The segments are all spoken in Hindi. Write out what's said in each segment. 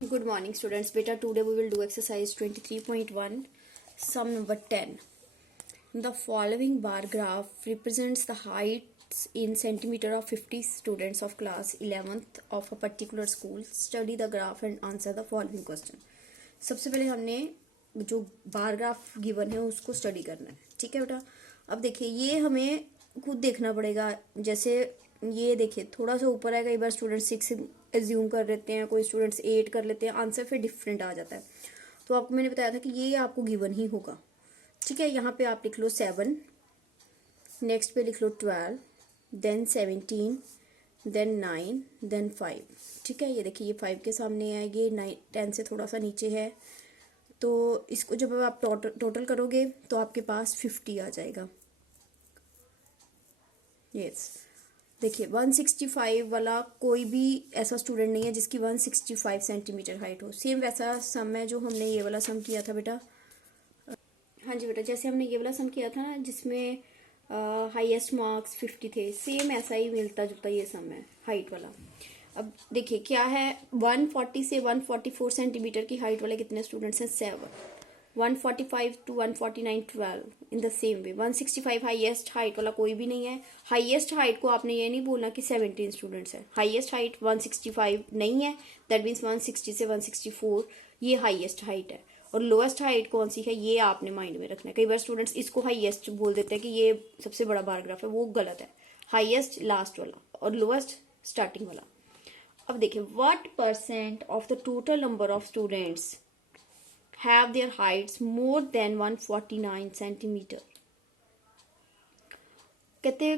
Good morning students. Beta, today we will do exercise 23.1, sum number 10. The following bar graph represents the heights in centimeter of 50 students of class 11th of a particular school. Study the graph and answer the following question. सबसे पहले हमने जो बार ग्राफ गिवन है उसको स्टडी करना है. ठीक है बेटा. अब देखिए ये हमें खुद देखना पड़ेगा. जैसे ये देखिए थोड़ा सा ऊपर है, कई बार स्टूडेंट 6 एज्यूम कर लेते हैं, कोई स्टूडेंट्स 8 कर लेते हैं, आंसर फिर डिफरेंट आ जाता है. तो आपको मैंने बताया था कि ये आपको गिवन ही होगा. ठीक है. यहाँ पे आप लिख लो 7, नेक्स्ट पे लिख लो 12, देन 17, देन 9, देन 5. ठीक है. ये देखिए ये 5 के सामने है, ये 10 से थोड़ा सा नीचे है. तो इसको जब आप टोटल करोगे तो आपके पास 50 आ जाएगा. यस. देखिए 165 वाला कोई भी ऐसा स्टूडेंट नहीं है जिसकी 165 सेंटीमीटर हाइट हो. सेम वैसा सम है जो हमने ये वाला सम किया था बेटा. हाँ जी बेटा, जैसे हमने ये वाला सम किया था ना जिसमें हाईएस्ट मार्क्स 50 थे, सेम ऐसा ही मिलता जुलता ये सम है हाइट वाला. अब देखिए क्या है, 140 से 144 सेंटीमीटर की हाइट वाले कितने स्टूडेंट्स हैं? 7. 145 to 149 12. In the same way 165 highest height वाला कोई भी नहीं है. हाईएस्ट हाइट को आपने ये नहीं बोलना कि 17 स्टूडेंट्स है. हाईएस्ट हाइट 165 नहीं है, दैट मीन्स 160 से 164 ये हाईएस्ट हाइट है. और लोएस्ट हाइट कौन सी है ये आपने माइंड में रखना है. कई बार स्टूडेंट्स इसको हाईएस्ट बोल देते हैं कि ये सबसे बड़ा बार ग्राफ है, वो गलत है. हाईएस्ट लास्ट वाला और लोएस्ट स्टार्टिंग वाला. अब देखिए what percent of the total number of students have their heights more than 149 centimetre. कहते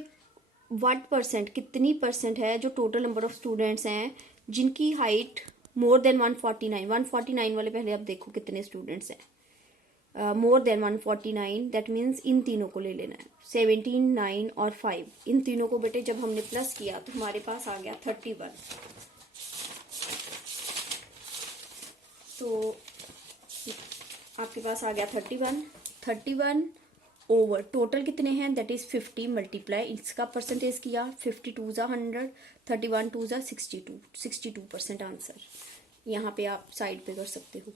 व्हाट परसेंट, कितनी परसेंट है जो टोटल नंबर ऑफ स्टूडेंट्स हैं जिनकी हाइट मोर देन 149. 149 वाले पहले आप देखो कितने स्टूडेंट्स हैं. More than 149 that means in तीनों को ले लेना है. 17, 9 और 5 इन तीनों को बेटे जब हमने प्लस किया तो हमारे पास आ गया 31. तो आपके पास आ गया 31 ओवर टोटल कितने हैं, दैट इज 50 मल्टीप्लाई इसका परसेंटेज किया. 52 जा 100, 31 2 जा 62% आंसर. यहाँ पे आप साइड पे कर सकते हो.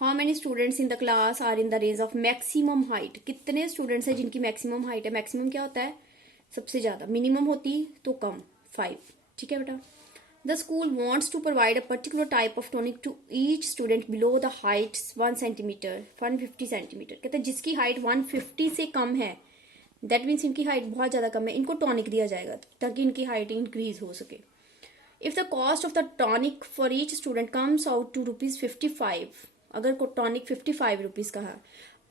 How many students in the class are in the range of maximum height. कितने स्टूडेंट्स हैं जिनकी मैक्सिमम हाइट है. मैक्सिमम क्या होता है? सबसे ज्यादा. मिनिमम होती तो कम, 5. ठीक है बेटा. The school wants to provide a particular type of tonic to each student below the height 1 centimeter, 150 centimetre. कहते हैं जिसकी हाइट 150 से कम है, दैट मीन्स इनकी हाइट बहुत ज्यादा कम है, इनको टॉनिक दिया जाएगा ताकि इनकी हाइट इंक्रीज हो सके. If the cost of the tonic for each student comes out to ₹55, अगर टॉनिक 55 रुपीज का है,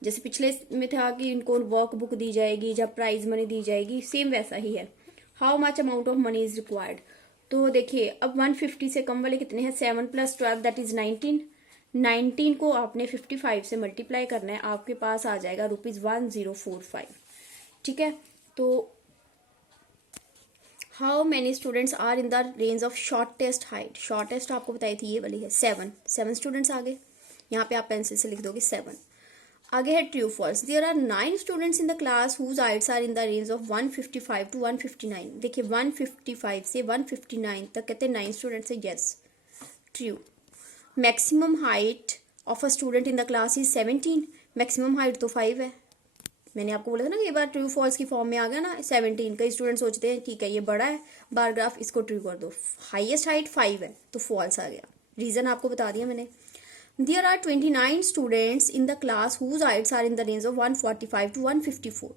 जैसे पिछले में था कि इनको वर्क बुक दी जाएगी या प्राइज मनी दी जाएगी, सेम वैसा ही है. How much amount of money is required. तो देखिए अब 150 से कम वाले कितने हैं? 7 + 12 दैट इज 19. 19 को आपने 55 से मल्टीप्लाई करना है, आपके पास आ जाएगा ₹1045. ठीक है. तो how many students are in the range of shortest height. Shortest आपको बताई थी ये वाली है 7 स्टूडेंट्स आ गए. यहाँ पे आप पेंसिल से लिख दोगे 7. आगे है true false. There are 9 students in the class whose heights are in the range of 155 to 159. देखिए 155 से 159 तक कहते हैं 9 स्टूडेंट्स है. Yes true. Maximum height of a student in the class is 17. Maximum height तो 5 है. मैंने आपको बोला था ना, ये बार ट्रू फॉल्स की फॉर्म में आ गया ना 17. कई स्टूडेंट सोचते हैं ठीक है ये बड़ा है बार ग्राफ, इसको ट्रू कर दो. हाइएस्ट हाइट 5 है तो फॉल्स आ गया. रीजन आपको बता दिया मैंने. There are 29 students in the class whose heights are in the range of 145 to 154.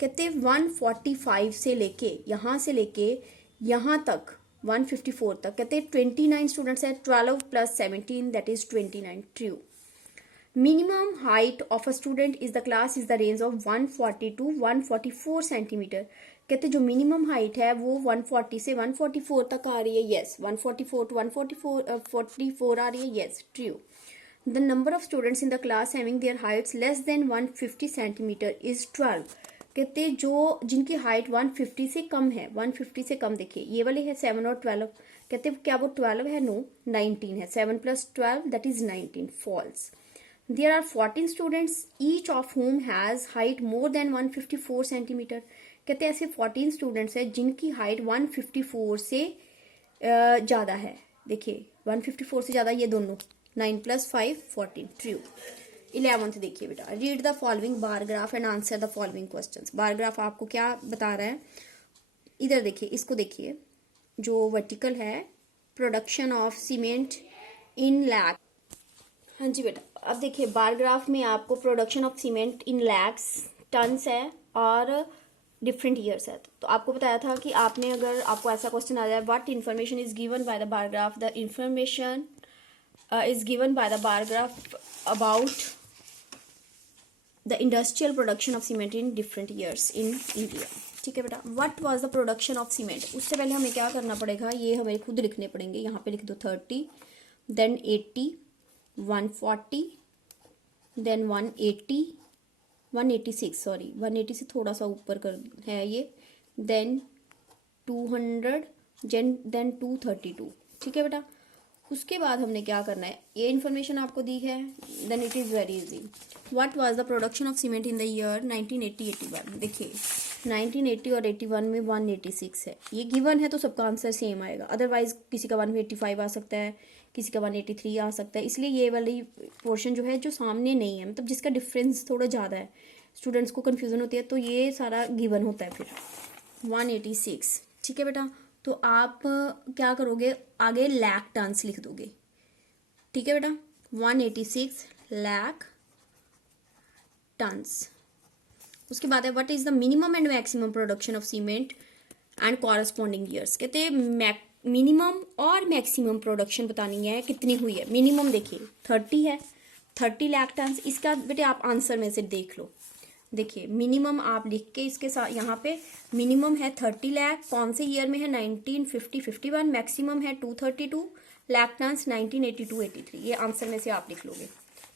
कहते हैं 145 से लेके यहाँ तक 154 तक कहते हैं 29 स्टूडेंट्स है. 12 + 17 that is 29. True. Minimum height of a student is the class is the range of 140 to 144 centimetre. कहते जो मिनिमम हाइट है वो 140 से 144 तक आ रही है. यस. 144 to 144 आ रही है. Yes true. The number of students in the class having their heights less than 150 centimeter is 12. कहते जो जिनकी हाइट 150 से कम है, 150 से कम देखिए ये वाले है 7 और 12. कहते क्या वो 12 है? नो, 19 है. 7 + 12 that is 19. False. There are 14 students each of whom has height more than 154 centimeter. कहते ऐसे 14 स्टूडेंट्स है जिनकी हाइट 154 से ज्यादा है. देखिए 154 से ज़्यादा ये दोनों, 9 + 5 14, ट्रू। 11th देखिए बेटा, read the following bar graph and answer the following questions. Bar graph आपको क्या बता रहा है, इधर देखिए, इसको देखिए, जो वर्टिकल है, production of cement in lakh. हाँ जी बेटा, अब देखिए बार ग्राफ में आपको production of cement in lakhs tons है और डिफरेंट ईयर्स है। तो आपको बताया था कि आपने, अगर आपको ऐसा क्वेश्चन आ जाए, what information is given by the bar graph, the information is given by the bar graph about the industrial production of cement in different years in India. ठीक है बेटा, what was the production of cement. उससे पहले हमें क्या करना पड़ेगा, ये हमें खुद लिखने पड़ेंगे। यहाँ पे लिख दो 30, देन 80, 140, देन 180, 186, सॉरी 180 से थोड़ा सा ऊपर कर है ये, देन 200, देन 232। ठीक है बेटा, उसके बाद हमने क्या करना है, ये इन्फॉर्मेशन आपको दी है, then it is very easy. What was the production of cement in the year 1980-81। देखिए 1980 और 81 में 186 है, ये गिवन है तो सबका आंसर सेम आएगा। अदरवाइज किसी का 185 आ सकता है, किसी का 183 आ सकता है। इसलिए ये वाली पोर्शन जो है, जो सामने नहीं है, मतलब जिसका डिफरेंस थोड़ा ज़्यादा है, स्टूडेंट्स को कन्फ्यूजन होती है, तो ये सारा गिवन होता है फिर 186। ठीक है बेटा, तो आप क्या करोगे, आगे लैक टन्स लिख दोगे। ठीक है बेटा, 186 लैक टन्स। उसके बाद है what is the minimum and maximum production of cement and corresponding years. कहते हैं मिनिमम और मैक्सिमम प्रोडक्शन बतानी है, कितनी हुई है। मिनिमम देखिए 30 है, 30 लाख टन। इसका बेटे आप आंसर में से देख लो। देखिए मिनिमम आप लिख के इसके साथ यहाँ पे मिनिमम है 30 लाख, कौन से ईयर में है 1950-51, मैक्सिमम है 232 लाख टन 1982-83। ये आंसर में से आप लिख लोगे,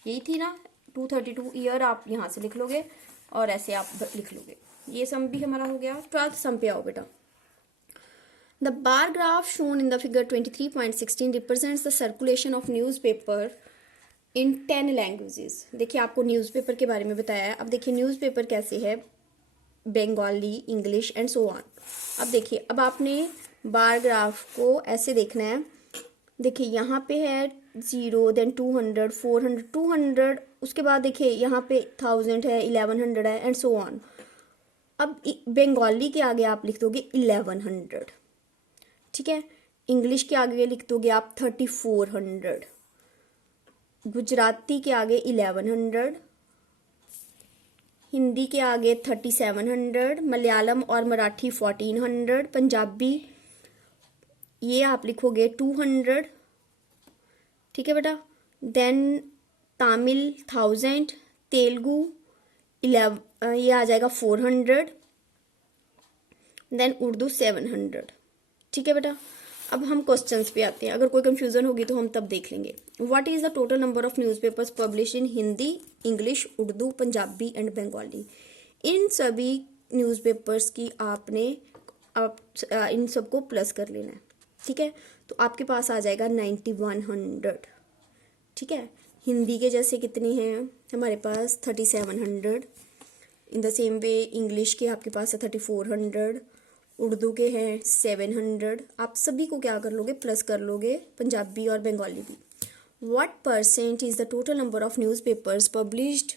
यही थी ना 232 ईयर, आप यहाँ से लिख लोगे और ऐसे आप लिख लोगे। ये सम भी हमारा हो गया। 12th सम पे आओ बेटा। The bar graph shown in the figure 23.16 represents the circulation of newspaper in 10 languages। देखिए आपको न्यूज़पेपर के बारे में बताया है। अब देखिए न्यूज़पेपर कैसे है, Bengali, English and so on. अब देखिए, अब आपने बार ग्राफ को ऐसे देखना है। देखिए यहाँ पे है 0, देन 200, 400, 200, उसके बाद देखिए यहाँ पे 1000 है, 1100 है एंड सो ऑन। अब बंगाली के आगे आप लिख दोगे 1100। ठीक है, इंग्लिश के आगे लिख दोगे आप 3400, गुजराती के आगे 1100, हिंदी के आगे 3700, मलयालम और मराठी 1400, पंजाबी ये आप लिखोगे 200। ठीक है बेटा, देन तमिल 1000, तेलुगु 11, ये आ जाएगा 400, देन उर्दू 700। ठीक है बेटा, अब हम क्वेश्चंस पे आते हैं। अगर कोई कंफ्यूजन होगी तो हम तब देख लेंगे। What is the total number of newspapers publish in Hindi, English, Urdu, Punjabi and Bengali. इन सभी न्यूज़पेपर्स की आपने इन सबको प्लस कर लेना है। ठीक है, तो आपके पास आ जाएगा 9100। ठीक है, हिंदी के जैसे कितने हैं हमारे पास 3700, in the same way English के आपके पास है 3400, उर्दू के हैं 700। आप सभी को क्या कर लोगे, प्लस कर लोगे, पंजाबी और बंगाली भी। What percent is the total number of newspapers published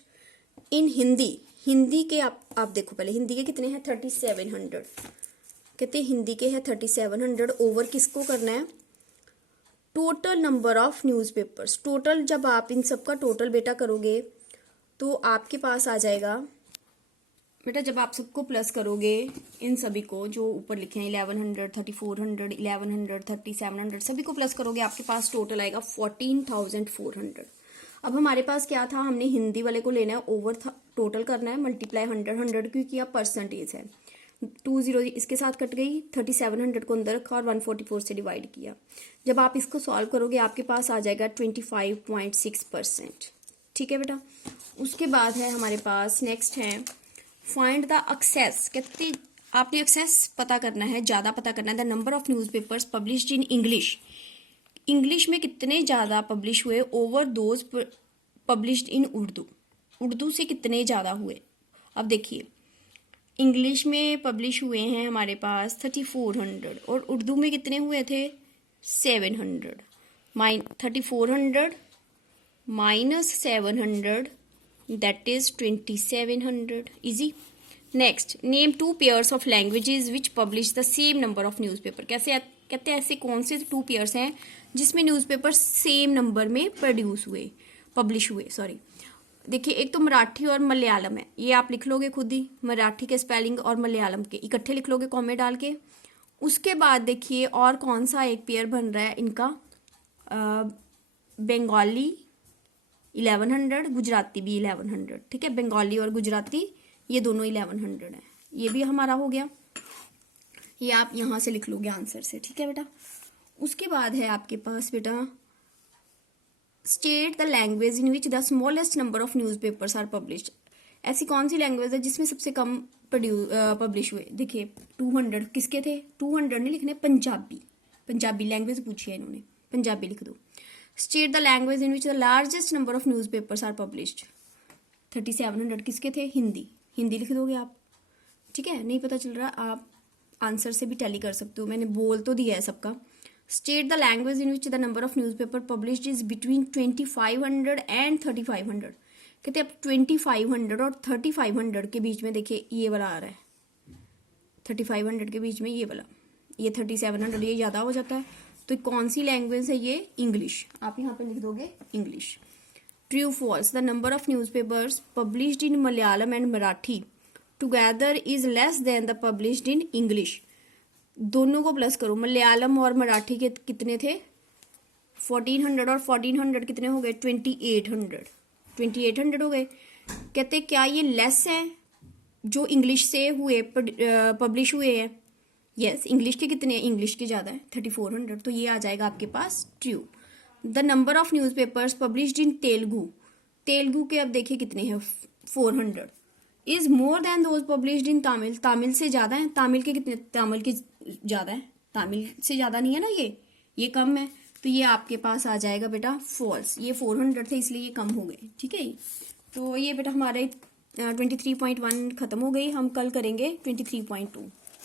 इन हिंदी। हिंदी के आप देखो पहले, हिंदी के कितने हैं 3700। कहते हैं हिंदी के हैं 3700, ओवर किसको करना है, total number of newspapers. Total जब आप इन सब का टोटल बेटा करोगे तो आपके पास आ जाएगा बेटा, जब आप सबको प्लस करोगे इन सभी को जो ऊपर लिखे हैं 1100, 3400, 1100, 3700, सभी को प्लस करोगे, आपके पास टोटल आएगा 14400। अब हमारे पास क्या था, हमने हिंदी वाले को लेना है, ओवर टोटल करना है, मल्टीप्लाई 100 क्यों किया, परसेंटेज है, 20 इसके साथ कट गई, 3700 को अंदर रखा और 144 से डिवाइड किया। जब आप इसको सॉल्व करोगे आपके पास आ जाएगा 25.6%। ठीक है बेटा, उसके बाद है हमारे पास नेक्स्ट है फाइंड द एक्सेस। कहते आपने एक्सेस पता करना है, ज़्यादा पता करना है। The number of newspapers published in English, English में कितने ज़्यादा पब्लिश हुए ओवर दोज पब्लिश्ड इन उर्दू, उर्दू से कितने ज़्यादा हुए। अब देखिए इंग्लिश में पब्लिश हुए हैं हमारे पास 3400 और उर्दू में कितने हुए थे 700 3400 minus 700 that is 2700. Easy. Next, name two pairs of languages which publish the same number of newspaper. कैसे कहते हैं ऐसे कौन से टू पेयर्स हैं जिसमें न्यूज़पेपर सेम नंबर में पब्लिश हुए सॉरी। देखिए एक तो मराठी और मलयालम है, ये आप लिख लोगे खुद ही, मराठी के स्पेलिंग और मलयालम के इकट्ठे लिख लोगे कॉमे डाल के। उसके बाद देखिए और कौन सा एक पेयर बन रहा है इनका, बंगाली 1100, गुजराती भी 1100। ठीक है, बंगाली और गुजराती ये दोनों 1100 है, ये भी हमारा हो गया। ये आप यहाँ से लिख लोगे आंसर से। ठीक है बेटा, उसके बाद है आपके पास बेटा state the language in which the smallest number of newspapers are published. ऐसी कौन सी लैंग्वेज है जिसमें सबसे कम पब्लिश हुए। देखिए 200 किसके थे, 200 नहीं लिखने, पंजाबी लैंग्वेज पूछी है इन्होंने, पंजाबी लिख दो। State the language in which the largest number of newspapers are published. 3700 किसके थे, हिंदी लिख दोगे आप। ठीक है, नहीं पता चल रहा आप आंसर से भी टैली कर सकते हो, मैंने बोल तो दिया है सबका। State the language in which the number of newspaper published is between 2500 and 3500। कहते हैं अब 2500 और 3500 के बीच में देखिए ये वाला आ रहा है, 3500 के बीच में ये वाला, ये 3700, ये ज़्यादा हो जाता है। तो कौन सी लैंग्वेज है ये, इंग्लिश। आप यहाँ पे लिख दोगे English. True false, the number of newspapers published in Malayalam and Marathi together is less than the published in English. दोनों को प्लस करो, मलयालम और मराठी के कितने थे 1400 और 1400 कितने हो गए 2800 हो गए। कहते क्या ये लेस है जो इंग्लिश से हुए पब्लिश हुए हैं। यस, इंग्लिश के कितने हैं, इंग्लिश के ज़्यादा है 3400, तो ये आ जाएगा आपके पास true. The number of newspapers published in Telugu के अब देखिए कितने हैं 400 is more than those published in Tamil से ज़्यादा है। तामिल के कितने, तामिल के ज़्यादा है, तामिल से ज़्यादा नहीं है ना, ये कम है, तो ये आपके पास आ जाएगा बेटा फॉल्स। ये 400 थे इसलिए ये कम हो गए। ठीक है, तो ये बेटा हमारे 23.1 खत्म हो गई। हम कल करेंगे 23.2।